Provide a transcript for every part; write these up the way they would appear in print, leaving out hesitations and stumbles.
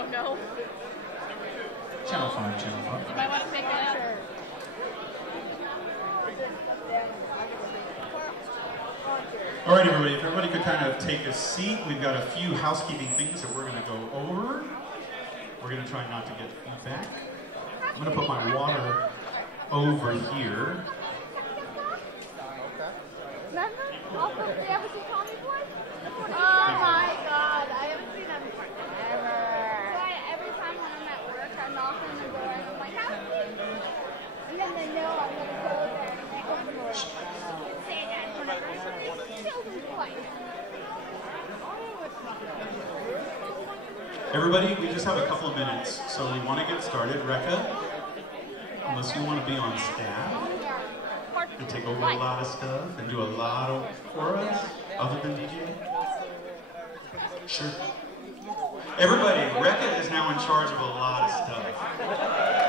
don't know. Channel 5, Channel 5. You might want to pick it up. All right, everybody, if everybody could kind of take a seat, we've got a few housekeeping things that we're going to go over. We're going to try not to get feedback. I'm going to put my water over here. Remember? Also, they ever see Tommy Boy? Oh my god, I haven't seen them forever. Every time when I'm at work, I knock on the door and I'm like, housekeeping. And then they know I'm going to go there and they open the door. And say that in front of everyone. They still do twice. Everybody, we just have a couple of minutes, so we want to get started. Rekha, unless you want to be on staff and take over a lot of stuff and do a lot of for us, other than DJ? Sure. Everybody, Rekha is now in charge of a lot of stuff.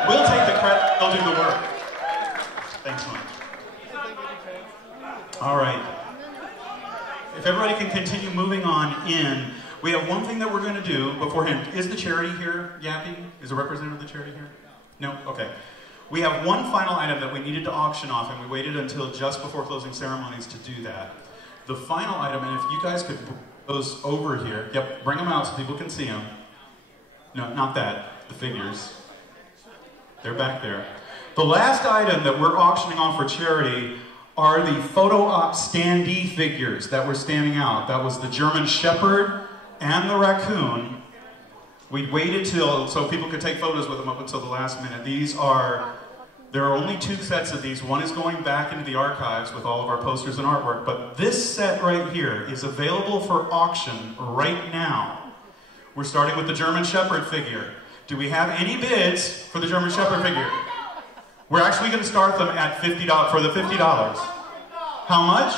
We'll take the credit, they'll do the work. Thanks much. All right. If everybody can continue moving on in, we have one thing that we're going to do beforehand. Is the charity here, Yappy? Is the representative of the charity here? No? Okay. We have one final item that we needed to auction off, and we waited until just before closing ceremonies to do that. The final item, and if you guys could bring those over here. Yep, bring them out so people can see them. No, not that. The figures. They're back there. The last item that we're auctioning off for charity are the photo op standee figures that were standing out. That was the German Shepherd and the raccoon. We waited till so people could take photos with them up until the last minute. There are only 2 sets of these. One is going back into the archives with all of our posters and artwork, but this set right here is available for auction right now. We're starting with the German Shepherd figure. Do we have any bids for the German Shepherd figure? We're actually going to start them at $50 for the $50. How much?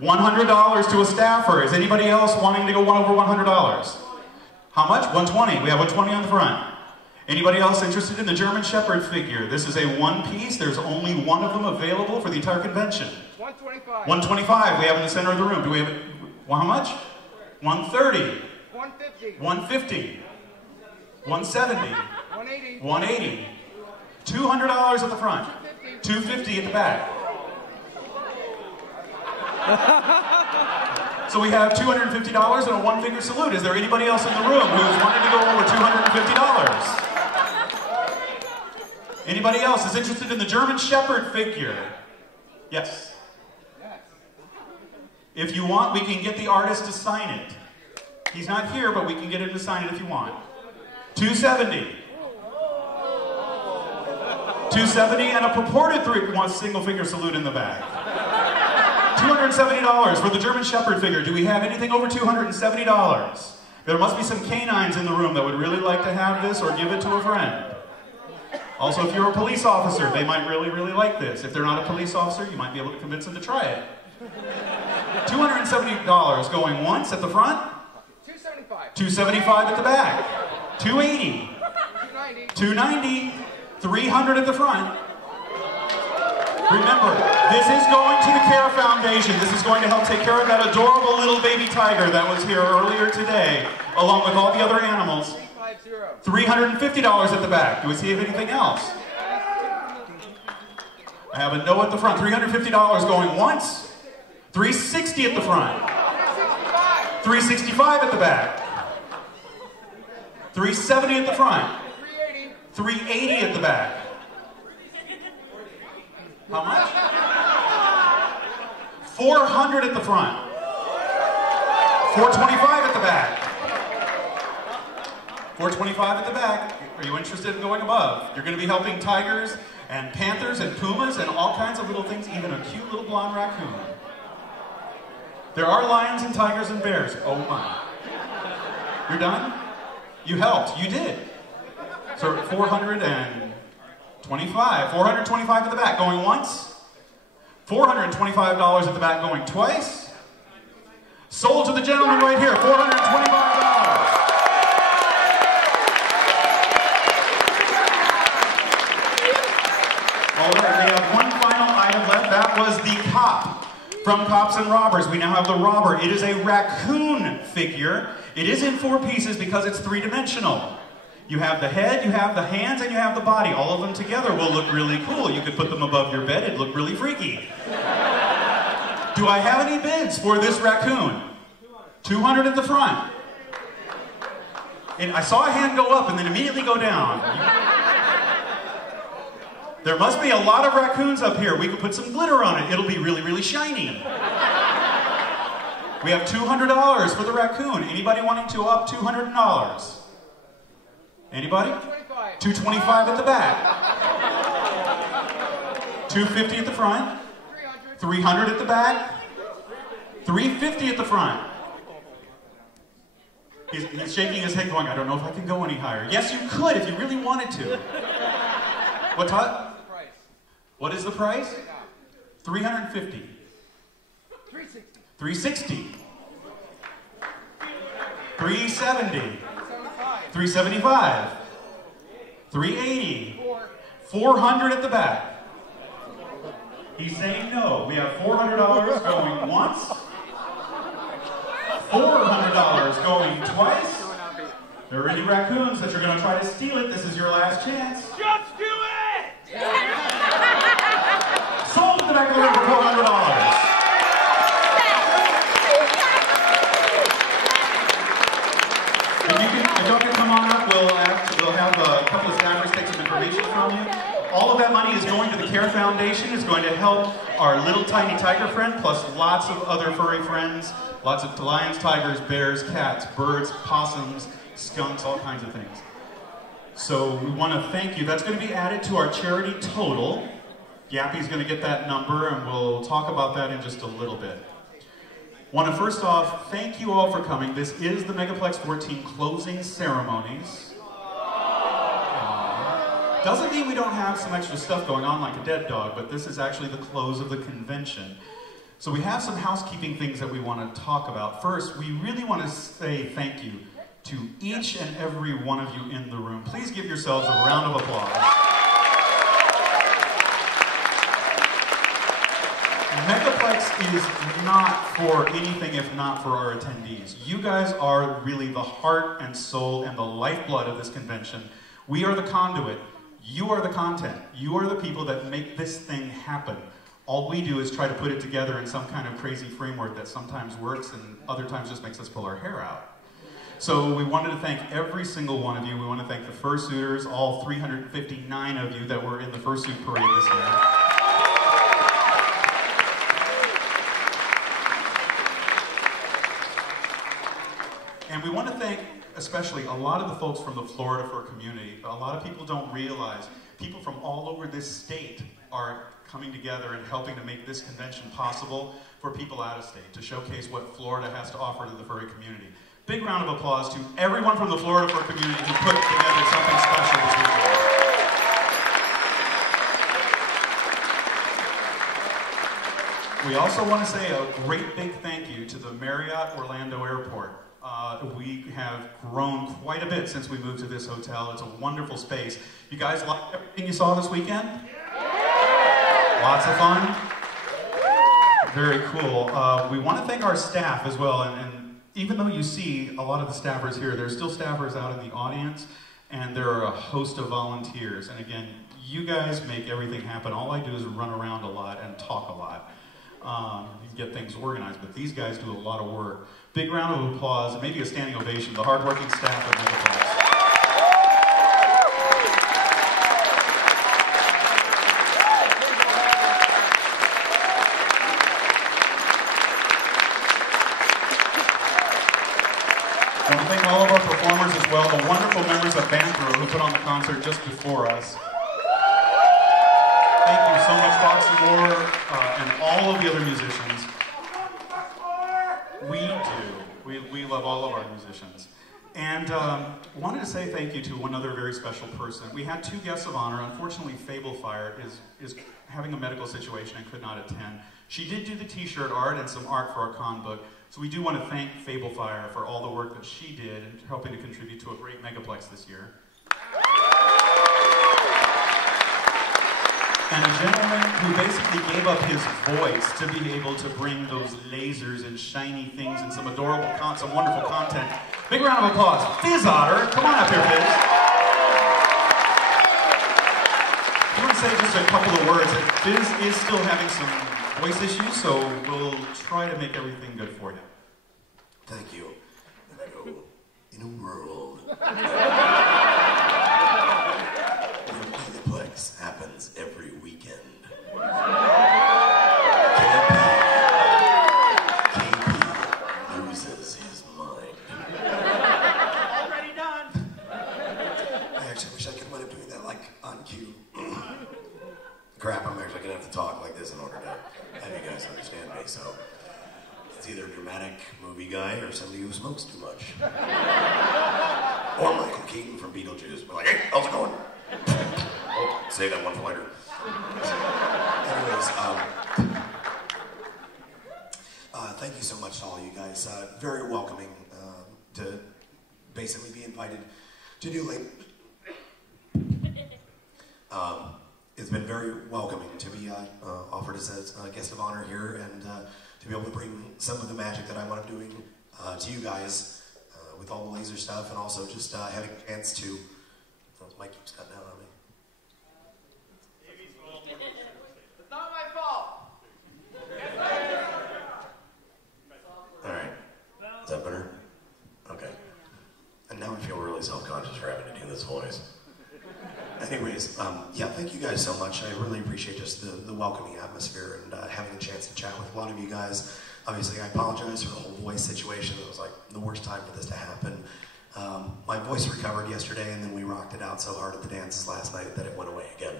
$100 to a staffer. Is anybody else wanting to go over $100? How much? $120. We have $120 on the front. Anybody else interested in the German Shepherd figure? This is a one-piece. There's only one of them available for the entire convention. $125. $125 we have in the center of the room. Do we have well, how much? $130. $150. $150. $170. $180. $180. $200 at the front. $250 at the back. So we have $250 and a one-finger salute. Is there anybody else in the room who's wanting to go over $250? Anybody else is interested in the German Shepherd figure? Yes. If you want, we can get the artist to sign it. He's not here, but we can get him to sign it if you want. $270. $270 and a purported single-finger salute in the back. $270 for the German Shepherd figure. Do we have anything over $270? There must be some canines in the room that would really like to have this or give it to a friend. Also, if you're a police officer, they might really, really like this. If they're not a police officer, you might be able to convince them to try it. $270 going once at the front. $275. $275 at the back. $280. $290. $300 at the front. Remember, this is going to the CARE Foundation. This is going to help take care of that adorable little baby tiger that was here earlier today, along with all the other animals. $350 at the back. Do we see anything else? I have a no at the front. $350 going once. $360 at the front. $365 at the back. $370 at the front. $380 at the back. How much? $400 at the front. $425 at the back. $425 at the back. Are you interested in going above? You're going to be helping tigers and panthers and pumas and all kinds of little things, even a cute little blonde raccoon. There are lions and tigers and bears. Oh my. You're done? You helped. You did. So $425. $425 at the back going once. $425 at the back going twice. Sold to the gentleman right here. $425. All right, we have one final item left. That was the cop from Cops and Robbers. We now have the robber. It is a raccoon figure. It is in 4 pieces because it's 3-dimensional. You have the head, you have the hands, and you have the body. All of them together will look really cool. You could put them above your bed, it'd look really freaky. Do I have any bids for this raccoon? 200 at the front. And I saw a hand go up and then immediately go down. There must be a lot of raccoons up here. We could put some glitter on it. It'll be really, really shiny. We have $200 for the raccoon. Anybody wanting to up $200? Anybody? $225 at the back. $250 at the front. $300 at the back. $350 at the front. He's shaking his head going, I don't know if I can go any higher. Yes, you could if you really wanted to. What, Todd? What is the price? $350. $360. $370. $375. $380. $400 at the back. He's saying no. We have $400 going once. $400 going twice. There are any raccoons that you're going to try to steal it. This is your last chance. Just do it! Sold at the back of the room for $400. If y'all can come on up, we'll have a couple of staffers take some information from you. All of that money is going to the CARE Foundation. It's going to help our little tiny tiger friend, plus lots of other furry friends. Lots of lions, tigers, bears, cats, birds, possums, skunks, all kinds of things. So we want to thank you. That's going to be added to our charity total. Yappy's going to get that number, and we'll talk about that in just a little bit. Want to first off thank you all for coming. This is the Megaplex 14 closing ceremonies. Doesn't mean we don't have some extra stuff going on like a dead dog, but this is actually the close of the convention. So we have some housekeeping things that we want to talk about. First, we really want to say thank you to each and every one of you in the room. Please give yourselves a round of applause. Megaplex is not for anything if not for our attendees. You guys are really the heart and soul and the lifeblood of this convention. We are the conduit. You are the content. You are the people that make this thing happen. All we do is try to put it together in some kind of crazy framework that sometimes works and other times just makes us pull our hair out. So we wanted to thank every single one of you. We want to thank the fursuiters, all 359 of you that were in the fursuit parade this year. And we want to thank especially a lot of the folks from the Florida Fur community. A lot of people don't realize people from all over this state are coming together and helping to make this convention possible for people out of state, to showcase what Florida has to offer to the furry community. Big round of applause to everyone from the Florida Fur community who put together something special this weekend. We also want to say a great big thank you to the Marriott Orlando Airport. We have grown quite a bit since we moved to this hotel. It's a wonderful space. You guys like everything you saw this weekend? Lots of fun? Very cool. We want to thank our staff as well, and even though you see a lot of the staffers here, there's still staffers out in the audience, and there are a host of volunteers. And again, you guys make everything happen. All I do is run around a lot and talk a lot. You can get things organized, but these guys do a lot of work. Big round of applause, and maybe a standing ovation, the hardworking staff of Megaplex. I want to thank all of our performers as well, the wonderful members of Band Crew who put on the concert just before us. Thank you so much, Foxy Moore, and all of the other musicians. We do. We love all of our musicians. And wanted to say thank you to one other very special person. We had 2 guests of honor. Unfortunately, Fablefire is having a medical situation and could not attend. She did do the t-shirt art and some art for our con book. So we do want to thank Fablefire for all the work that she did in helping to contribute to a great Megaplex this year. And a gentleman who basically gave up his voice to be able to bring those lasers and shiny things and some adorable, some wonderful content Big round of applause. Fizz Otter, come on up here, Fizz. I want to say just a couple of words. Fizz is still having some voice issues, so we'll try to make everything good for you. Thank you. And I go, in a world where Megaplex happens every weekend. KP loses his mind. Already done. I actually wish I could wind up doing that like on cue. Crap, I'm actually gonna have to talk like this in order to have you guys understand me, so it's either a dramatic movie guy or somebody who smokes too much. Or Michael Keaton from Beetlejuice. We're like, hey, how's it going? Oh, save that one for later. Anyways, thank you so much to all you guys. Very welcoming to basically be invited to do like. It's been very welcoming to be offered as a guest of honor here and to be able to bring some of the magic that I want to doing to you guys with all the laser stuff, and also just having a chance to. Oh, Mike keeps cutting out on me. It's not my fault. All right. Is that better? Okay. And now I feel really self-conscious for having to do this voice. Anyways, yeah, thank you guys so much. I really appreciate just the welcoming atmosphere and having a chance to chat with a lot of you guys. Obviously, I apologize for the whole voice situation. It was like the worst time for this to happen. My voice recovered yesterday, and then we rocked it out so hard at the dances last night that it went away again.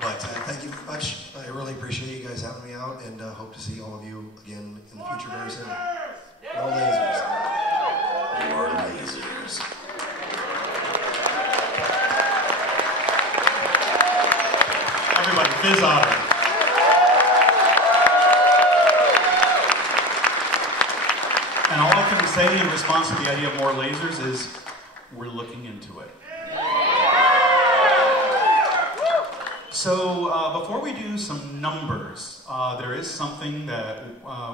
But thank you very much. I really appreciate you guys having me out, and hope to see all of you again in the future very soon. More lasers. More lasers. Everybody, Fizz Otter. And all I can say in response to the idea of more lasers is, we're looking into it. So before we do some numbers, there is something that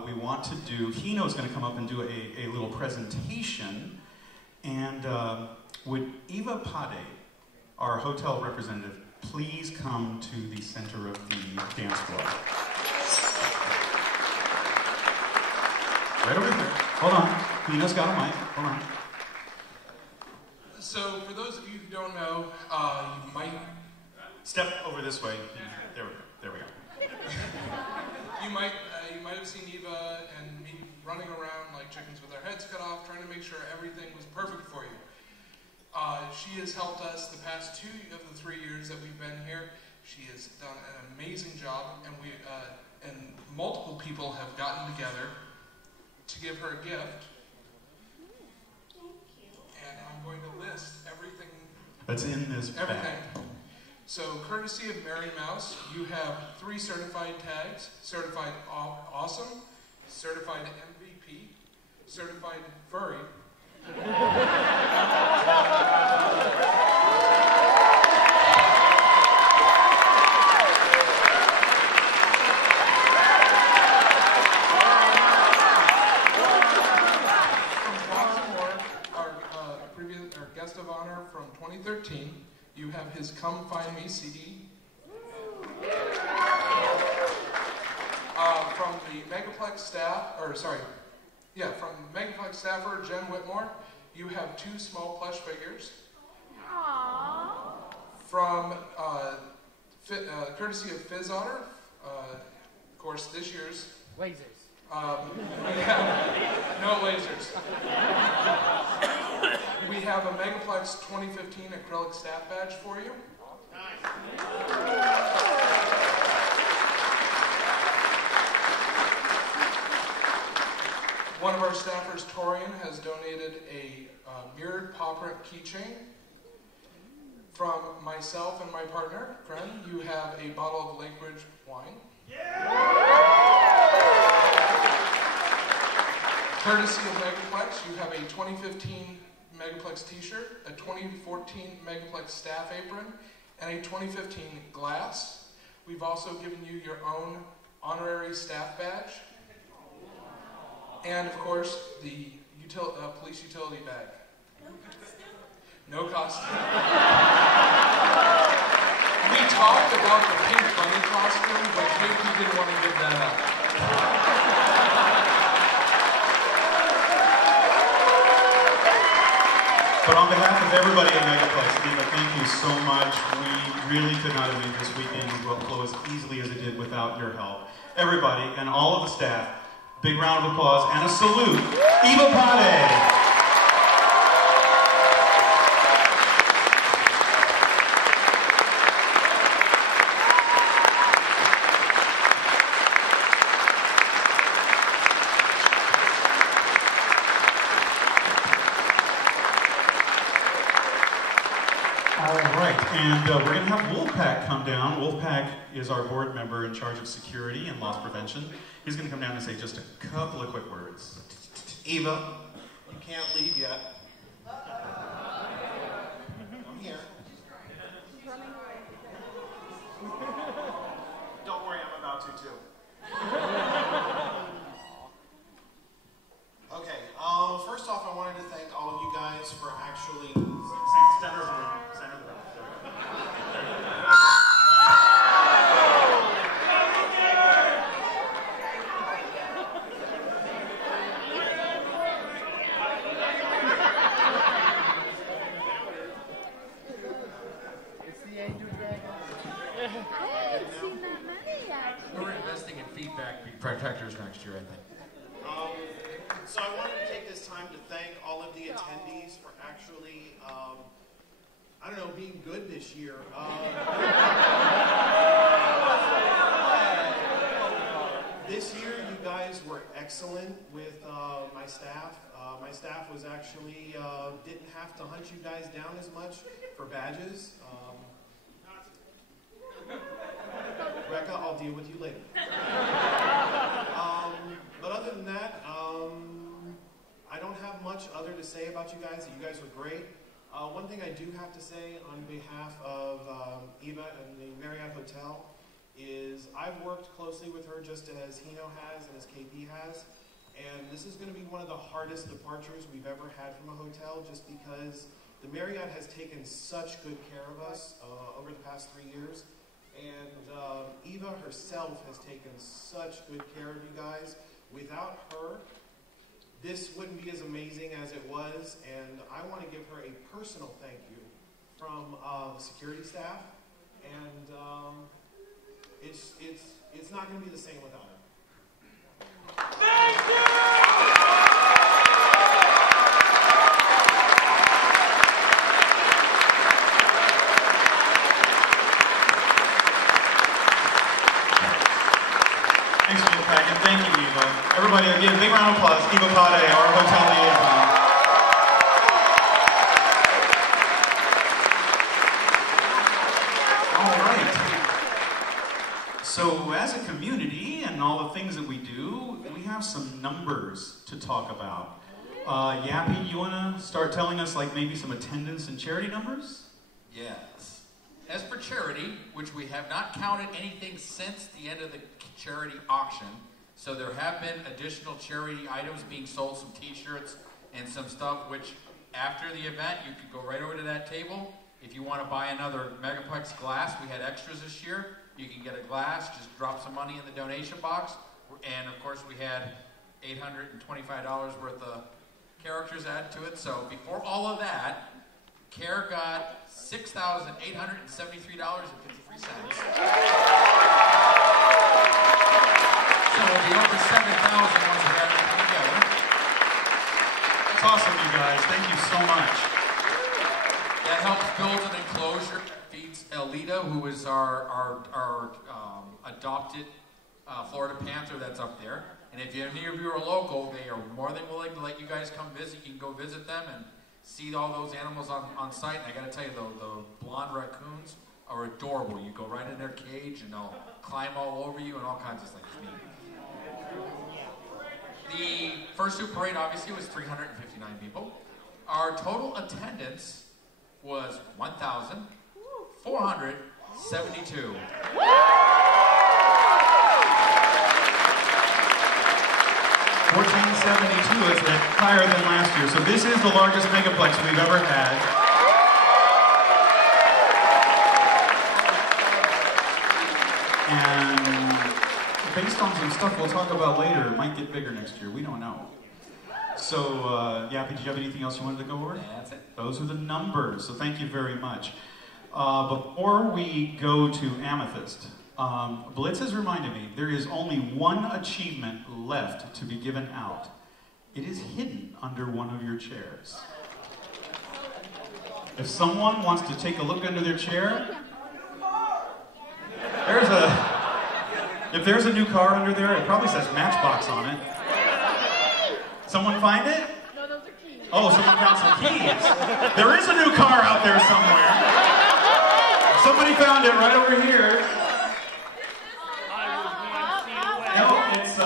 we want to do. Hino's going to come up and do a little presentation. And would Eva Pade, our hotel representative, please come to the center of the dance floor? Right over here. Hold on. Hino's got a mic. Hold on. So for those of you who don't know, you might... Step over this way. There we go. There we go. you might have seen Eva and me running around like chickens with our heads cut off, trying to make sure everything was perfect for you. She has helped us the past 2 of the 3 years that we've been here. She has done an amazing job, and multiple people have gotten together to give her a gift. And I'm going to list everything that's in this bag. Everything. So, courtesy of Mary Mouse, you have 3 certified tags: certified awesome, certified MVP, certified furry. Our guest of honor from 2013, you have his Come Find Me CD. From the Megaplex staff, from Megaplex staffer Jen Whitmore, you have 2 small plush figures. Aww. From courtesy of Fizz Otter, of course, this year's Lasers. we have no lasers. We have a Megaplex 2015 acrylic staff badge for you. Nice. One of our staffers, Torian, has donated a mirrored paw print keychain. From myself and my partner, Kren, you have a bottle of Lakeridge wine. Courtesy of Megaplex, you have a 2015 Megaplex t-shirt, a 2014 Megaplex staff apron, and a 2015 glass. We've also given you your own honorary staff badge. And of course, the police utility bag. No costume. We talked about the pink bunny costume, but JP didn't want to give that up. But on behalf of everybody at Megaplex, Eva, thank you so much. We really could not have made this weekend flow as easily as it did without your help. Everybody and all of the staff, big round of applause and a salute, Eva Pade. And we're going to have Wolfpack come down. Wolfpack is our board member in charge of security and loss prevention. He's going to come down and say just a couple of quick words. Eva, you can't leave yet. I'm here. Don't worry, I'm about to too. Okay, first off I wanted to thank all of you guys for actually... Center of the room. Center of the room. We're investing in feedback protectors next year, I think. So I wanted to take this time to thank all of the attendees for actually, I don't know, being good this year. This year you guys were excellent with my staff. My staff was actually, didn't have to hunt you guys down as much for badges. Rekka, I'll deal with you later. But other than that, I don't have much other to say about you guys. You guys were great. One thing I do have to say on behalf of Eva and the Marriott Hotel is I've worked closely with her just as Hino has and as KP has. And this is going to be one of the hardest departures we've ever had from a hotel just because the Marriott has taken such good care of us over the past 3 years. And Eva herself has taken such good care of you guys. Without her, this wouldn't be as amazing as it was. And I want to give her a personal thank you from the security staff. And it's not going to be the same without her. Thank you! Thanks, Wolfpack, and thank you, Eva. Everybody, again, big round of applause. Eva Pade, our hotel liaison. All right. So, as a community and all the things that we do, we have some numbers to talk about. Yappy, you want to start telling us, like, maybe some attendance and charity numbers? Yes. As for charity, which we have not counted anything since the end of the charity auction, so there have been additional charity items being sold, some t-shirts and some stuff, which after the event, you could go right over to that table. If you want to buy another Megaplex glass, we had extras this year. You can get a glass, just drop some money in the donation box. And of course, we had $825 worth of characters added to it. So before all of that, CARE got $6,873.53. So it'll be over $7,000 once we have everything together. That's awesome, you guys. Thank you so much. That helps build an enclosure that feeds Elita, who is our adopted Florida Panther that's up there. And if any of you are local, they are more than willing to let you guys come visit. You can go visit them and see all those animals on site. And I got to tell you, the blonde raccoons are adorable. You go right in their cage and they'll climb all over you and all kinds of things. The first Super Parade obviously was 359 people. Our total attendance was 1,472. 72 is higher than last year. So this is the largest Megaplex we've ever had. And based on some stuff we'll talk about later, it might get bigger next year. We don't know. So, Yappy, did you have anything else you wanted to go over? That's it. Those are the numbers, so thank you very much. Before we go to Amethyst, Blitz has reminded me there is only one achievement left to be given out. It is hidden under one of your chairs. If someone wants to take a look under their chair, if there's a new car under there, it probably says Matchbox on it. Someone find it? No, those are keys. Oh, someone found some keys. There is a new car out there somewhere. Somebody found it right over here. No, it's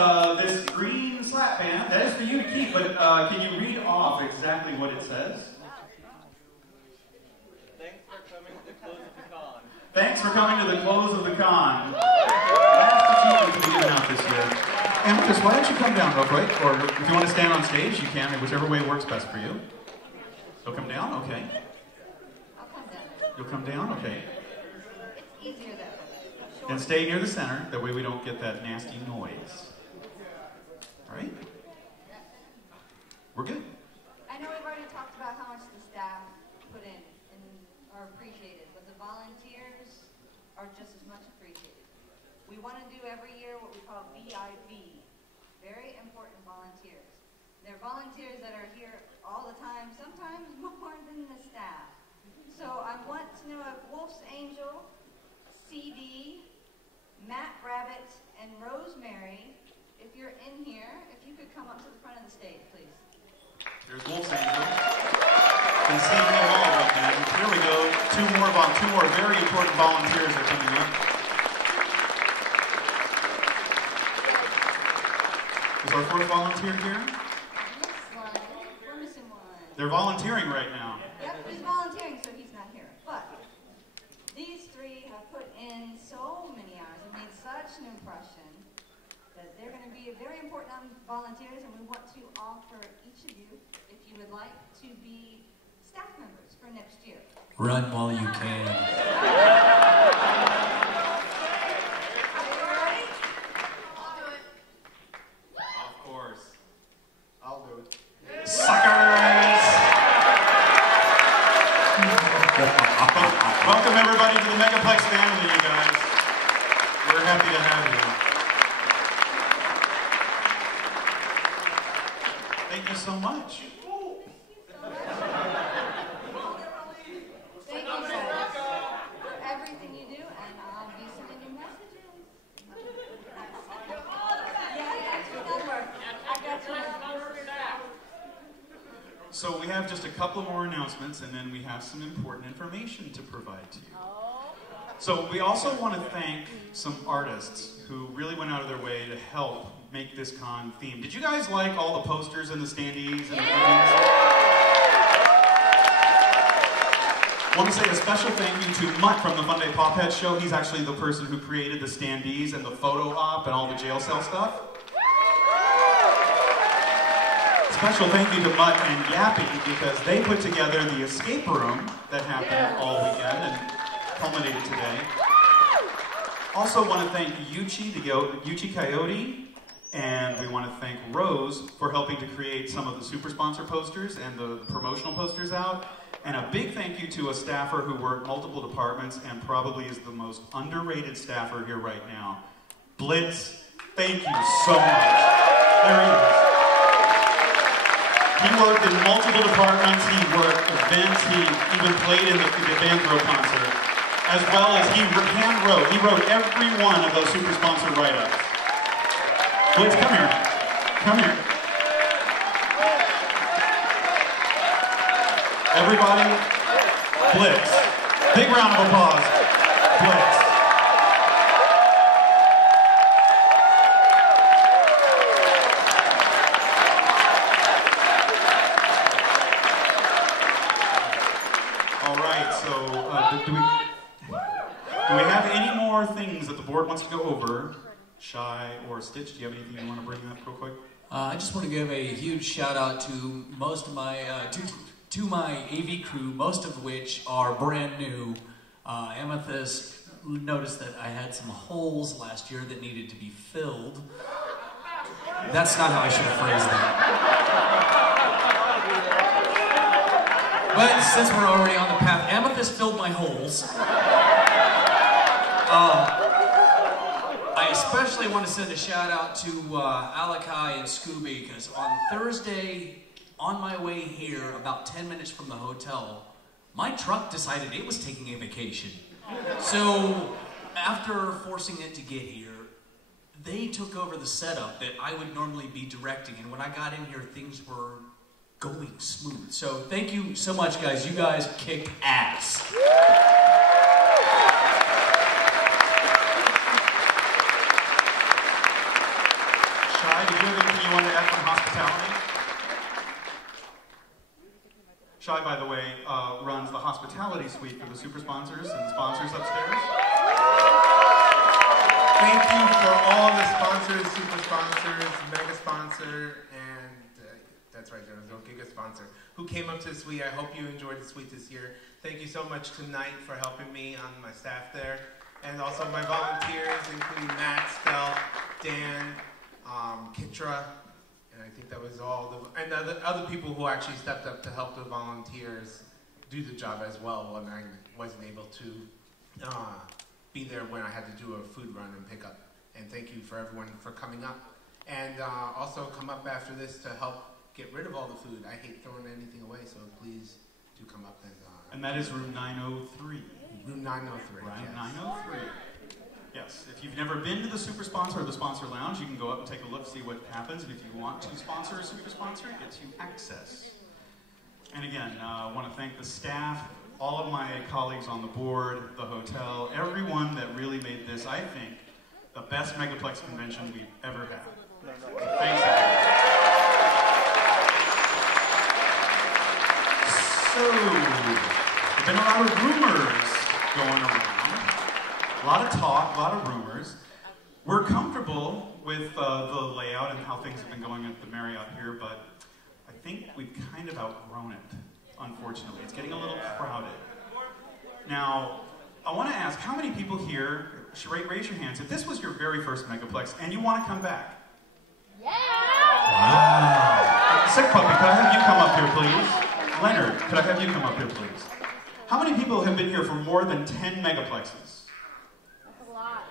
this green slap band. That is for you to keep, but can you read off exactly what it says? Thanks for coming to the close of the con. Last achievement to be given out this year. Amethyst, why don't you come down real quick? Or if you want to stand on stage, you can, whichever way works best for you. You'll come down? Okay. I'll come down. You'll come down? Okay. It's easier that way. And stay near the center, that way we don't get that nasty noise. Alright? We're good. I know we've already talked about how much the staff put in and are appreciated, but the volunteers are just as much appreciated. We want to do every year what we call VIP, very important volunteers. They're volunteers that are here all the time, sometimes more than the staff. So I want to know if Wolf's Angel, CD, Matt Rabbit, and Rosemary, if you're in here, if you could come up to the front of the stage, please. There's Wolf's Angel. Can see them all right now. Here we go. Two more very important volunteers are coming up. Is our fourth volunteer here? We're missing one. They're volunteering right now. Yep, he's volunteering, so he's not here. But these three have put in so many hours and made such an impression that they're going to be very important volunteers, and we want to offer each of you, if you would like, to be staff members for next year. Run while you can. Are you ready? I'll do it. Of course. I'll do it. Suckers! Welcome everybody to the Megaplex family, you guys. We're happy to have you. Thank you so much. Thank you guys for everything you do, and I'll be sending you messages. Yeah, that's your number. I got your number. So we have just a couple more announcements, and then we have some important information to provide to you. So we also want to thank some artists who really went out of their way to help make this con themed. Did you guys like all the posters and the standees and the things? I want to say a special thank you to Mutt from the Fun Day Pophead Show. He's actually the person who created the standees and the photo op and all the jail cell stuff. Special thank you to Mutt and Yappy because they put together the escape room that happened all weekend and culminated today. Also want to thank Yuchi Coyote, and we want to thank Rose for helping to create some of the super sponsor posters and the promotional posters out. And a big thank you to a staffer who worked multiple departments and probably is the most underrated staffer here right now. Blitz, thank you so much. There he is. He worked in multiple departments, he worked events, he even played in the Banthrow concert, as well as he wrote every one of those super sponsor write-ups. Blitz, come here. Come here. Everybody, Blitz. Big round of applause. Blitz. All right, so do we have any more things that the board wants to go over? Shy or Stitch, do you have anything you want to bring up real quick? I just want to give a huge shout out to most of my to my AV crew, most of which are brand new. Amethyst noticed that I had some holes last year that needed to be filled. That's not how I should have phrased that. But since we're already on the path, Amethyst filled my holes. I especially want to send a shout out to Alakai and Scooby, because on Thursday, on my way here, about 10 minutes from the hotel, my truck decided it was taking a vacation. So after forcing it to get here, they took over the setup that I would normally be directing, and when I got in here, things were going smooth. So thank you so much, guys. You guys kick ass. Shai, did you have anything you wanted to add from hospitality? Shai, by the way, runs the hospitality suite for the super sponsors and the sponsors upstairs. Thank you for all the sponsors, super sponsors, mega sponsor, and that's right, Jonas, don't giga sponsor, who came up to the suite. I hope you enjoyed the suite this year. Thank you so much to Knight for helping me on my staff there, and also my volunteers, including Matt, Stel, Dan, Kitra, and I think that was all, and the other people who actually stepped up to help the volunteers do the job as well when I wasn't able to be there when I had to do a food run and pick up. And thank you for everyone for coming up. And also come up after this to help get rid of all the food. I hate throwing anything away, so please do come up and... And that is room 903. Room 903, Right, yes. 903. Yes, if you've never been to the Super Sponsor or the Sponsor Lounge, you can go up and take a look, see what happens. And if you want to sponsor a Super Sponsor, it gets you access. And again, I want to thank the staff, all of my colleagues on the board, the hotel, everyone that really made this, I think, the best Megaplex convention we've ever had. Thanks, everyone. So, there's been a lot of rumors going around. A lot of talk, a lot of rumors. We're comfortable with the layout and how things have been going at the Marriott here, but I think we've kind of outgrown it, unfortunately. It's getting a little crowded. Now, I want to ask, how many people here, raise your hands, if this was your very first Megaplex and you want to come back? Yeah! Wow. Sick Puppy, could I have you come up here, please? Leonard, could I have you come up here, please? How many people have been here for more than 10 Megaplexes? That's a lot.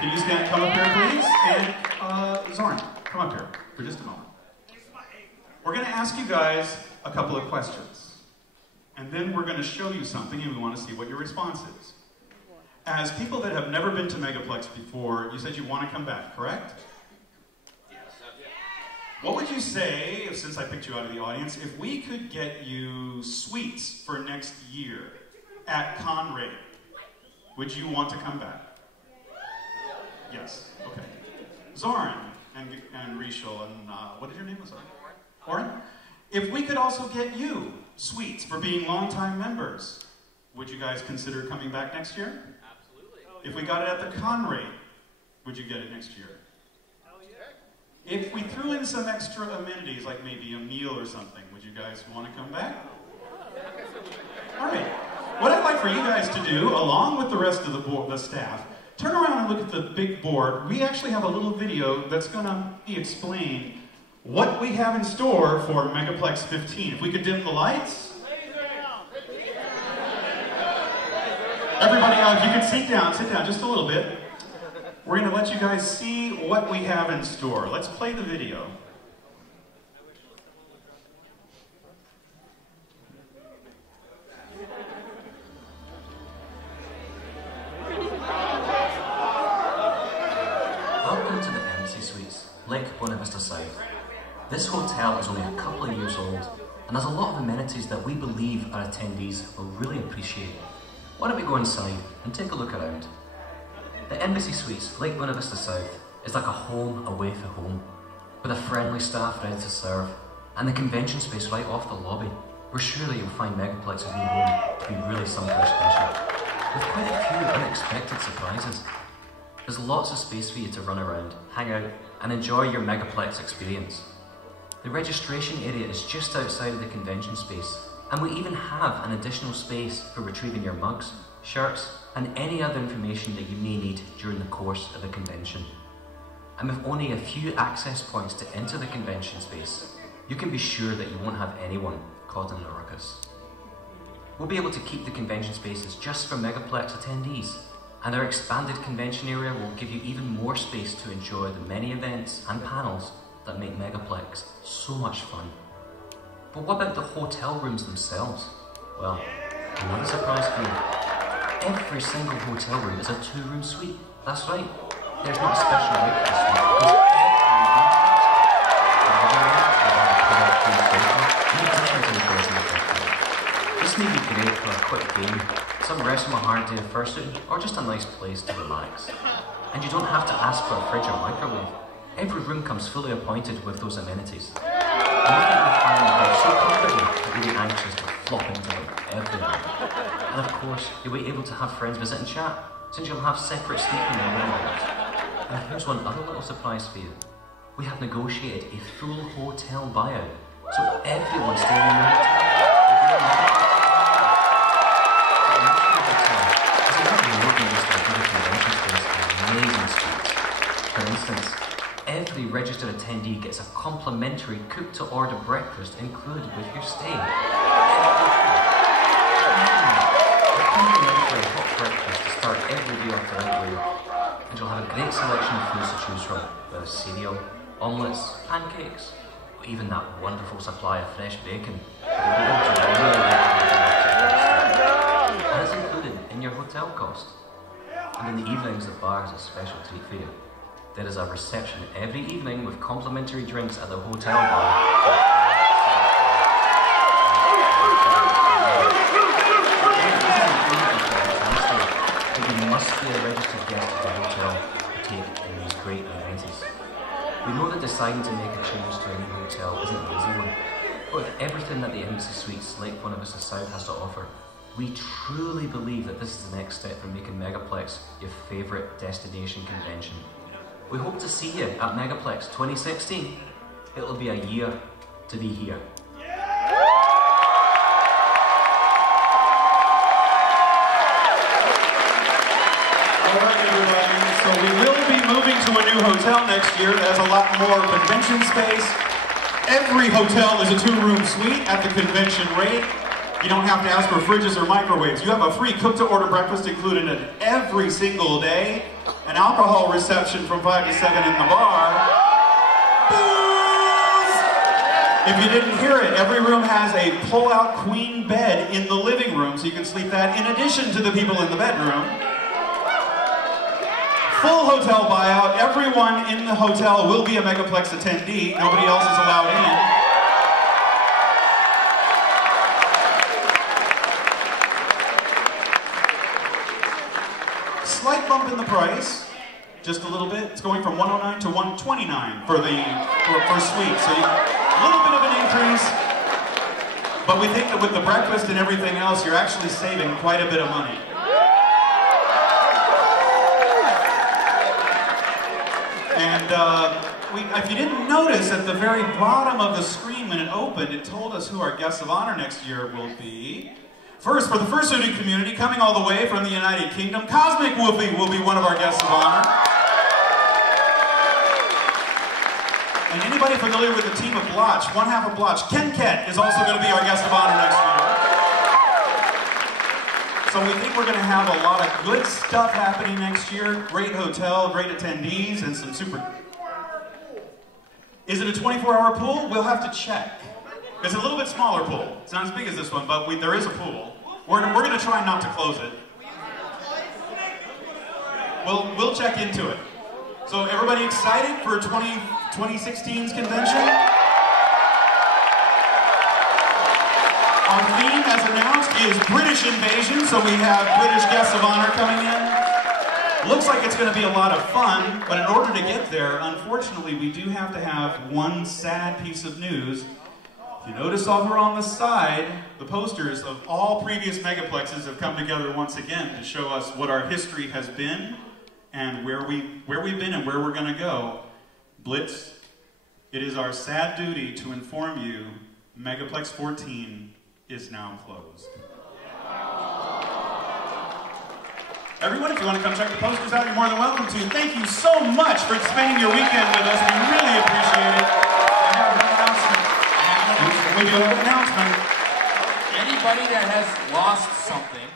Can you stand, come up here, please? And Zoran, come up here for just a moment. We're going to ask you guys a couple of questions. And then we're going to show you something, and we want to see what your response is. As people that have never been to Megaplex before, you said you want to come back, correct? Yes. What would you say, since I picked you out of the audience, if we could get you suites for next year at con rate? Would you want to come back? Yes. Okay. Zoran and Rishal and what is your name? Sorry. Oren? If we could also get you suites for being longtime members, would you guys consider coming back next year? Absolutely. If we got it at the con rate, would you get it next year? Hell yeah. If we threw in some extra amenities, like maybe a meal or something, would you guys want to come back? All right. What I'd like for you guys to do, along with the rest of the staff, turn around and look at the big board. We actually have a little video that's going to be explained what we have in store for Megaplex 15. If we could dim the lights. Everybody, if you could sit down just a little bit. We're going to let you guys see what we have in store. Let's play the video. Welcome to the Embassy Suites, Lake Buena Vista South. This hotel is only a couple of years old and has a lot of amenities that we believe our attendees will really appreciate. Why don't we go inside and take a look around? The Embassy Suites, Lake Buena Vista South, is like a home away from home, with a friendly staff ready to serve, and the convention space right off the lobby, where surely you'll find Megaplex's new home to be really something special, with quite a few unexpected surprises. There's lots of space for you to run around, hang out, and enjoy your Megaplex experience. The registration area is just outside of the convention space, and we even have an additional space for retrieving your mugs, shirts, and any other information that you may need during the course of the convention. And with only a few access points to enter the convention space, you can be sure that you won't have anyone caught in a ruckus. We'll be able to keep the convention spaces just for Megaplex attendees, and our expanded convention area will give you even more space to enjoy the many events and panels that make Megaplex so much fun. But what about the hotel rooms themselves? Well, another surprise for you. Every single hotel room is a 2-room suite. That's right. There's not a special rate for the suite, because this may be great for a quick game, some rest from a hard day of fursuit, or just a nice place to relax. And you don't have to ask for a fridge or microwave. Every room comes fully appointed with those amenities. And I think you'll find them so comfortable that you'll be anxious to flop into them every night. And of course, you'll be able to have friends visit and chat, since you'll have separate sleeping in your rooms. And here's one other little surprise for you. We have negotiated a full hotel buyout, so everyone staying in the hotel will be For instance, every registered attendee gets a complimentary cook-to-order breakfast included with your stay. A complimentary hot breakfast to start every day off the right way. And you'll have a great selection of foods to choose from, whether cereal, omelettes, pancakes, or even that wonderful supply of fresh bacon. And it's included in your hotel cost. And in the evenings, the bar is a special treat for you. There is a reception every evening with complimentary drinks at the hotel bar. But you must be a registered guest of the hotel to take in these great amenities. We know that deciding to make a change to a new hotel isn't an easy one, but with everything that the Embassy Suites Lake Buena Vista South has to offer, we truly believe that this is the next step for making Megaplex your favourite destination convention. We hope to see you at Megaplex 2016. It'll be a year to be here. Alright everybody, so we will be moving to a new hotel next year that has a lot more convention space. Every hotel is a 2-room suite at the convention rate. You don't have to ask for fridges or microwaves. You have a free cook-to-order breakfast included in every single day. An alcohol reception from 5 to 7 in the bar. Booze! If you didn't hear it, every room has a pull-out queen bed in the living room, so you can sleep that in addition to the people in the bedroom. Full hotel buyout. Everyone in the hotel will be a Megaplex attendee. Nobody else is allowed in. Slight bump in the price, just a little bit. It's going from $109 to $129 for suite. So a little bit of an increase, but we think that with the breakfast and everything else, you're actually saving quite a bit of money. And if you didn't notice, at the very bottom of the screen when it opened, it told us who our guests of honor next year will be. First, for the fursuiting community, coming all the way from the United Kingdom, Cosmic Woofy will be one of our guests of honor. And anybody familiar with the team of Blotch, one half of Blotch, Ken Ket is also going to be our guest of honor next year. So we think we're going to have a lot of good stuff happening next year. Great hotel, great attendees, and some super... Is it a 24-hour pool? We'll have to check. It's a little bit smaller pool. It's not as big as this one, but there is a pool. We're going to try not to close it. We'll check into it. So everybody excited for 2016's convention? Our theme, as announced, is British Invasion, so we have British guests of honor coming in. Looks like it's going to be a lot of fun, but in order to get there, unfortunately, we do have to have one sad piece of news. If you notice over on the side, the posters of all previous Megaplexes have come together once again to show us what our history has been and where we've been and where we're going to go. Blitz, it is our sad duty to inform you Megaplex 14 is now closed. Everyone, if you want to come check the posters out, you're more than welcome to. Thank you so much for spending your weekend with us. We really appreciate it. I have an announcement. We do have an announcement. Anybody that has lost something